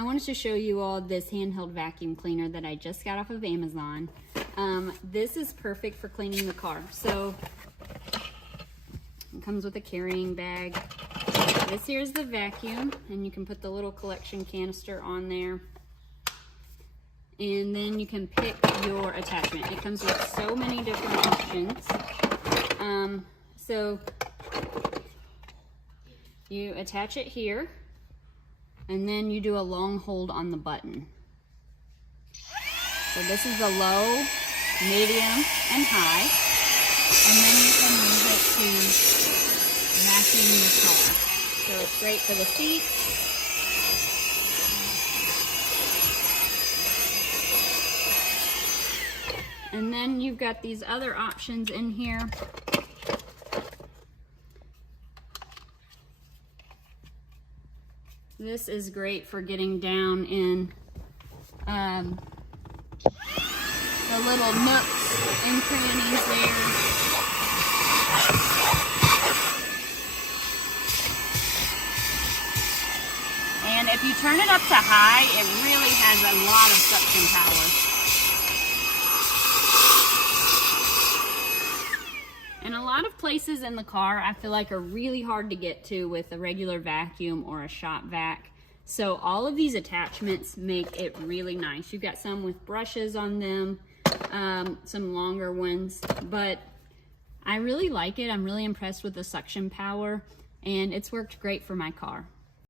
I wanted to show you all this handheld vacuum cleaner that I just got off of Amazon. This is perfect for cleaning the car. So it comes with a carrying bag. This here is the vacuum, and you can put the little collection canister on there. And then you can pick your attachment. It comes with so many different options. So you attach it here, and then you do a long hold on the button. So this is the low, medium, and high. And then you can use it to vacuum your car. So it's great for the seat. And then you've got these other options in here. This is great for getting down in the little nooks and crannies there. And if you turn it up to high, it really has a lot of suction power. And a lot of places in the car I feel like are really hard to get to with a regular vacuum or a shop vac. So all of these attachments make it really nice. You've got some with brushes on them, some longer ones, but I really like it. I'm really impressed with the suction power, and it's worked great for my car.